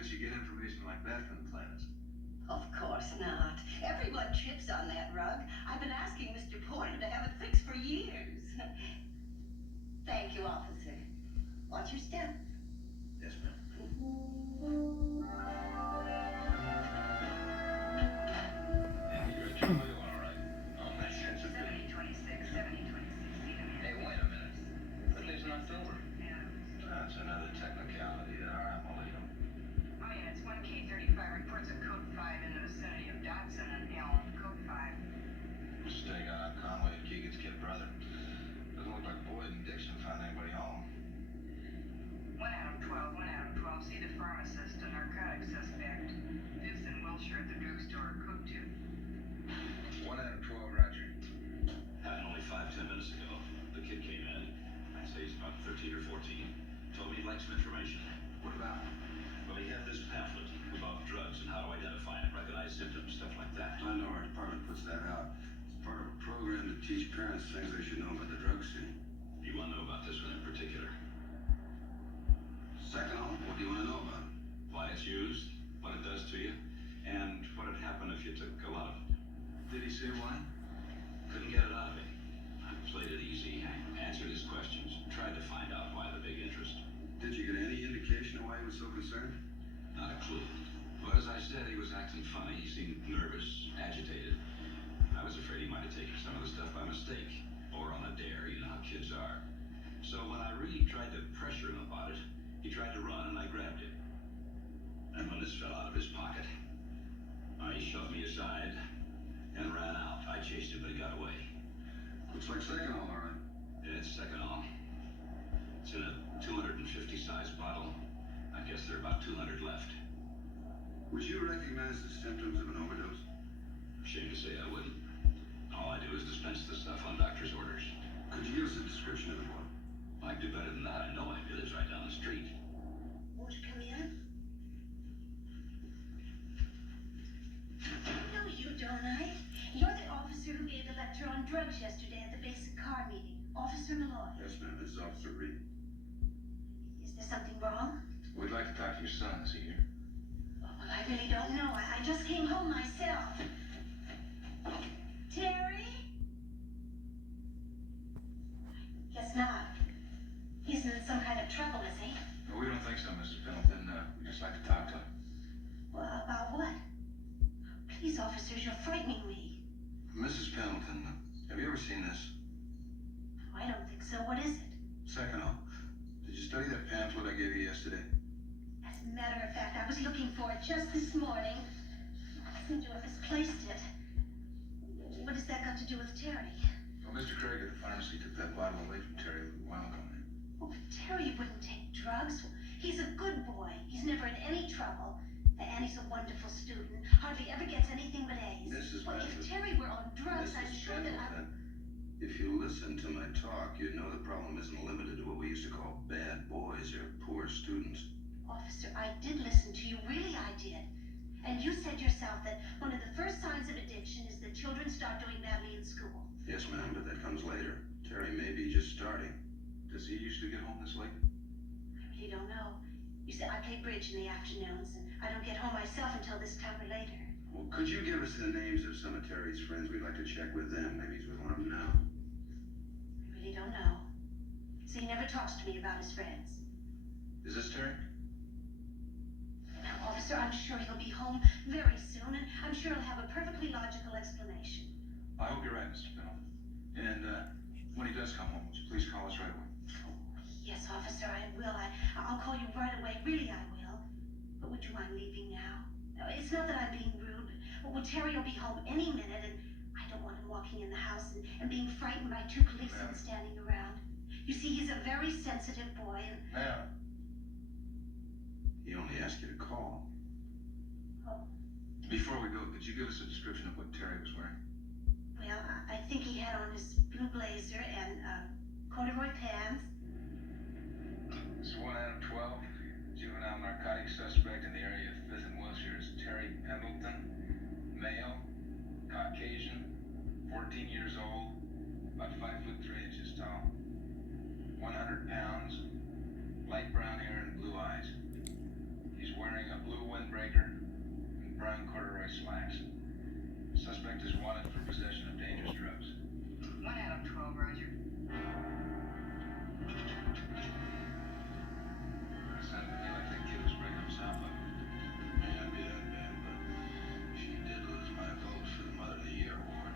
bet you get information like that from the planets. Of course not. Everyone trips on that rug. I've been asking Mr. Porter to have it fixed for years. Thank you, officer. Watch your step. Yes, ma'am. You're all right. Oh, my sense of 7026, 7026. Hey, wait a minute. But there's an October. That's another technicality. All right, I'll leave them. Oh, yeah, it's 1K35. Reports of code 5 in the vicinity of Dodson and Elm. Code 5. Mistake on Conway and Keegan's kid brother. Doesn't look like Boyd and Dixon found anybody home. 1 out of 12, 1 out of 12. See the pharmacist, a narcotic suspect. Fifth and Wilshire at the drugstore. Code 2. 1 out of 12, Roger. Happened only 5-10 minutes ago. The kid came in. I'd say he's about 13 or 14. Told me he'd like some information. What about? Well, he had this pamphlet about drugs and how to identify and recognize symptoms, stuff like that. I know our department puts that out. It's part of a program to teach parents things they should know about the drug scene. You want to know about this one in particular? Second off, what do you want to know about it? Why it's used, what it does to you, and what would happen if you took a lot of it. Did he say why? Couldn't get it out of him. I played it easy, answered his questions, tried to find out why the big interest. Did you get any indication of why he was so concerned? Not a clue. But as I said, he was acting funny. He seemed nervous, agitated. I was afraid he might have taken some of the stuff by mistake, or on a dare. You know how kids are. So when I really tried to pressure him about it, he tried to run and I grabbed him. And when this fell out of his pocket, he shoved me aside and ran out. I chased him, but he got away. Looks like second all right. Yeah, it's second all. It's in a 250 size bottle. I guess there are about 200 left. Would you recognize the symptoms of an overdose? Shame to say I wouldn't. All I do is dispense the stuff on doctor's orders. Could you give us a description of the boy? I do better than that. I know him. He lives right down the street. Won't you come in? No, you don't, I. You're the officer who gave the lecture on drugs yesterday at the basic car meeting. Officer Malloy. Yes, ma'am. This is Officer Reed. Is there something wrong? We'd like to talk to your son. Is he here? Well, I really don't know. I just came home myself. Terry? Guess not. He's in some kind of trouble, is he? No, we don't think so, Mrs. Pendleton. We'd just like to talk to him. Well, about what? Please, officers, you're frightening me. Mrs. Pendleton, have you ever seen this? I don't think so. What is it? Second off, did you study that pamphlet I gave you yesterday? As a matter of fact, I was looking for it just this morning. I seem to have misplaced it. What has that got to do with Terry? Well, Mr. Craig at the pharmacy took that bottle away from Terry a little while ago. Oh, but Terry wouldn't take drugs. He's a good boy. He's never in any trouble. And he's a wonderful student. Hardly ever gets anything but A's. Mrs. Well, if Pendleton. Terry were on drugs, I'm Mrs. sure that I... Pendleton, if you listen to my talk, you'd know the problem isn't limited to what we used to call bad boys or poor students. Officer, I did listen to you. Really, I did. And you said yourself that one of the first signs of addiction is that children start doing badly in school. Yes, ma'am, but that comes later. Terry may be just starting. Does he usually get home this late? I really don't know. You said I play bridge in the afternoons, and I don't get home myself until this time or later. Well, could you give us the names of some of Terry's friends? We'd like to check with them. Maybe he's with one of them now. I really don't know. So he never talks to me about his friends. Is this Terry? Now, officer, I'm sure he'll be home very soon, and I'm sure he'll have a perfectly logical explanation. I hope you're right, Mr. Pendleton. And when he does come home, would you please call us right away? Yes, officer, I will. I'll call you right away. Really, I will. But would you mind leaving now? No, it's not that I'm being rude, but Terry will be home any minute, and I don't want him walking in the house and being frightened by two policemen standing around. You see, he's a very sensitive boy, and... Ma'am. He only asked you to call. Oh, Before we go, could you give us a description of what Terry was wearing? well, I think he had on his blue blazer and corduroy pants. This is 1 out of 12. Juvenile narcotic suspect in the area of 5th and Wilshire is Terry Pendleton. Male, Caucasian, 14 years old, about 5 foot 3 inches tall. 100 pounds, light brown hair and blue eyes. He's wearing a blue liquor, and brown corduroy slacks. Suspect is wanted for possession of dangerous drugs. 1 out of 12, Roger. Sounded to me like that kid was breaking himself up. May not be that bad, but she did lose my vote for the Mother of the Year award.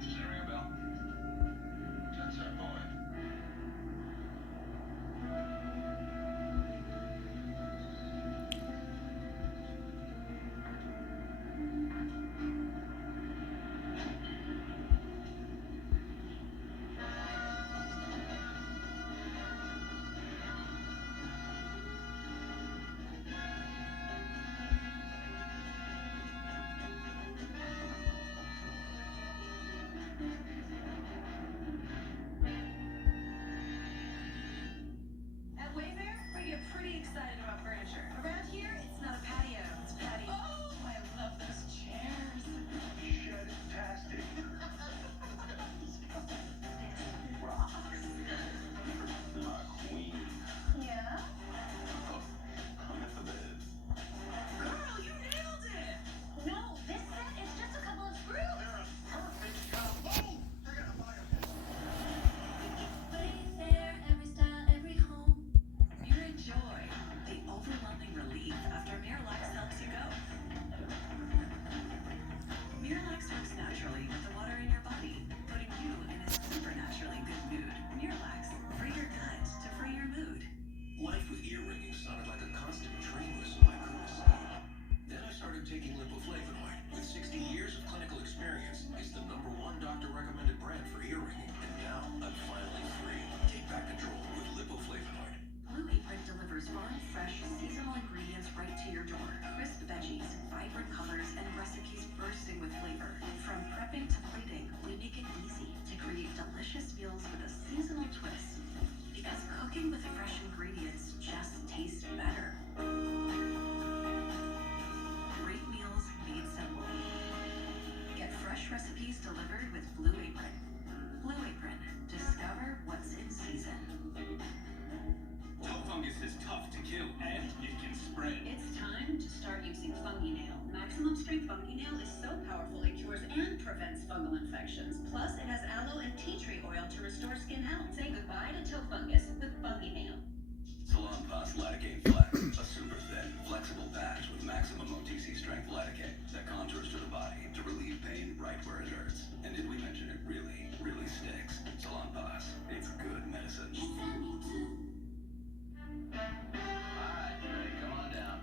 Does that ring a bell? That's our boy. At Wayfair, we get pretty excited about furniture. Around here, it's not a patio, it's patio. Oh, I love those chairs. Shit-tastic. Rocks. My queen. Yeah? I'm at the bed. Girl, you nailed it! No, this set is just a couple of screws. They're a perfect combo. They're gonna buy a Wayfair, every style, every home. You enjoy the overwhelming relief after Miralax helps you go. Miralax works naturally with the water in your body, putting you in a supernaturally good mood. Miralax, free your gut to free your mood. Life with ear ringing sounded like a constant train whistle I couldn't escape. Then I started taking lipoflavanoid. With 60 years of clinical experience, it's the #1 doctor-recommended brand for ear ringing. And now I'm finally free. Take back control with lipoflavanoid. Blue Apron delivers farm fresh seasonal ingredients right to your door. Crisp veggies, vibrant colors, and recipes bursting with flavor. From prepping to plating, we make it easy to create delicious meals with a seasonal twist. Because cooking with fresh ingredients just tastes better. Great meals made simple. Get fresh recipes delivered with Blue Apron. Blue Apron. Discover what's in season. Toe fungus is tough to kill, and it can spread. It's time to start using Fungi Nail. Maximum Strength Fungi Nail is so powerful it cures and prevents fungal infections. Plus, it has aloe and tea tree oil to restore skin health. Say goodbye to toe fungus with Fungi Nail. Salon Pass Lidocaine Flex, a super thin, flexible patch with maximum OTC strength lidocaine that contours to the body to relieve pain right where it hurts. And did we mention it really, really sticks? Salon Pass, it's good medicine. Alright, Terry, come on down.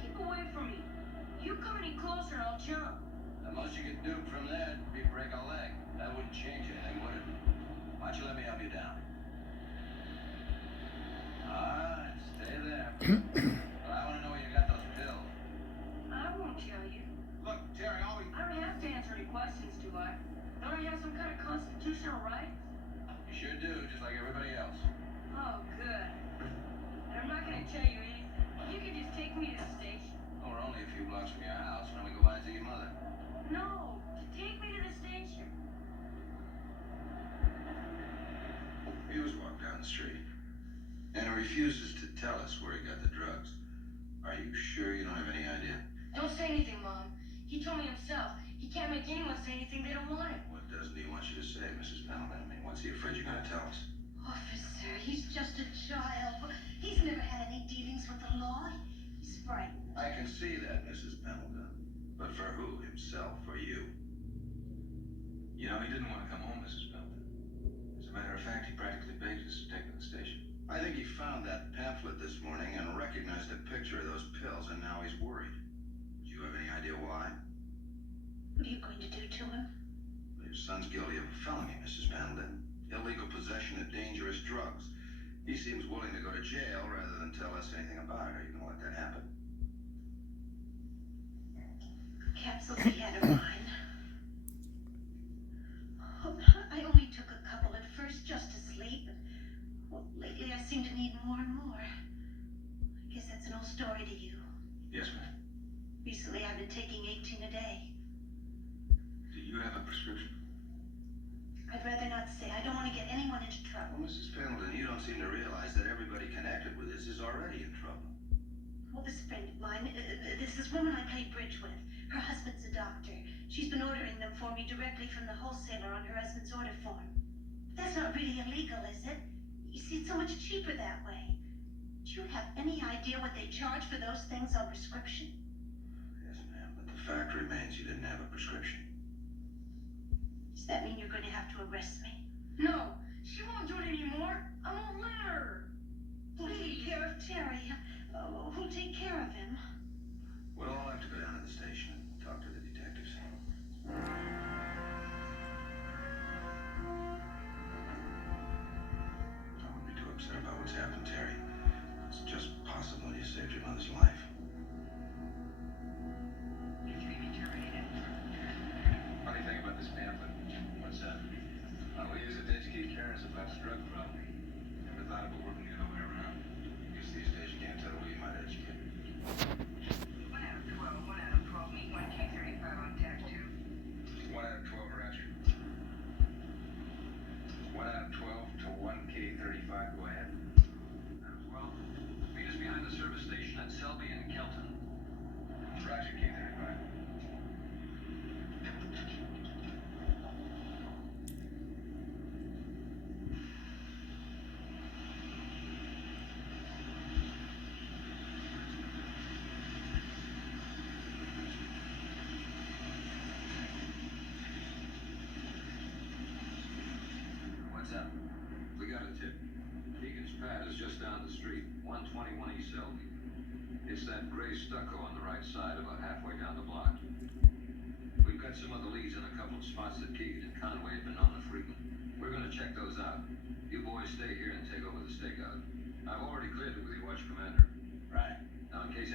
Keep away from me. You come any closer and I'll jump. The most you could do from there would be break a leg. That wouldn't change anything, would it? Why don't you let me help you down? Alright, stay there. But I want to know where you got those pills. I won't tell you. Look, Terry, all we... I don't have to answer any questions, do I? Don't I have some kind of constitutional right? You sure do, just like everybody else. Oh, good. And I'm not gonna tell you anything. You can just take me to the station. Oh, we're only a few blocks from your house. Why don't we go by and see your mother? No, take me to the station. He was walked down the street. And he refuses to tell us where he got the drugs. Are you sure you don't have any idea? Don't say anything, Mom. He told me himself. He can't make anyone say anything they don't want him. What doesn't he want you to say, Mrs. Pendleton? I mean, what's he afraid you're gonna tell us? Officer, he's just a child. He's never had any dealings with the law. He's frightened. I can see that, Mrs. Pendleton. But for who? Himself or you? You know, he didn't want to come home, Mrs. Pendleton. As a matter of fact, he practically begged us to take him to the station. I think he found that pamphlet this morning and recognized a picture of those pills, and now he's worried. Do you have any idea why? What are you going to do to him? Your son's guilty of a felony, Mrs. Pendleton. Illegal possession of dangerous drugs. He seems willing to go to jail rather than tell us anything about it. Are you going to let that happen? Capsules he had of mine. Oh, I only took a couple at first just to sleep. Well, lately I seem to need more and more. I guess that's an old story to you. Yes, ma'am. Recently I've been taking 18 a day. Do you have a prescription? I'd rather not say. I don't want to get don't seem to realize that everybody connected with this is already in trouble. Well, this friend of mine, this woman I play bridge with, her husband's a doctor. She's been ordering them for me directly from the wholesaler on her husband's order form. But that's not really illegal, is it? You see, it's so much cheaper that way. Do you have any idea what they charge for those things on prescription? Yes, ma'am, but the fact remains you didn't have a prescription. Does that mean you're going to have to arrest me? No, she won't do it anymore. I won't let her. Who'll take care of Terry? Who'll take care of him? We'll all have to go down to the station and talk to the detectives. I wouldn't be too upset about what's happened, Terry. It's just possible you saved your mother's life. Funny thing about this pamphlet. What's that? We use it to educate carers about the drug problem. Never thought of it working the other way around. Guess these days you can't tell who you might educate. 1 out of 12, meet 1K35 on tag 2. 1 out of 12, Roger. 1 out of 12 to 1K35, go ahead. Well, meet us behind the service station at Selby and Kelton. Roger, K35. What's up? We got a tip. Deacon's pad is just down the street, 121 East Selby. It's that gray stucco on the right side, about halfway down the block. We've got some other leads in a couple of spots that Keegan and Conway have been on the frequent. We're gonna check those out. You boys stay here and take over the stakeout. I've already cleared it with your watch commander. Right. Now, in case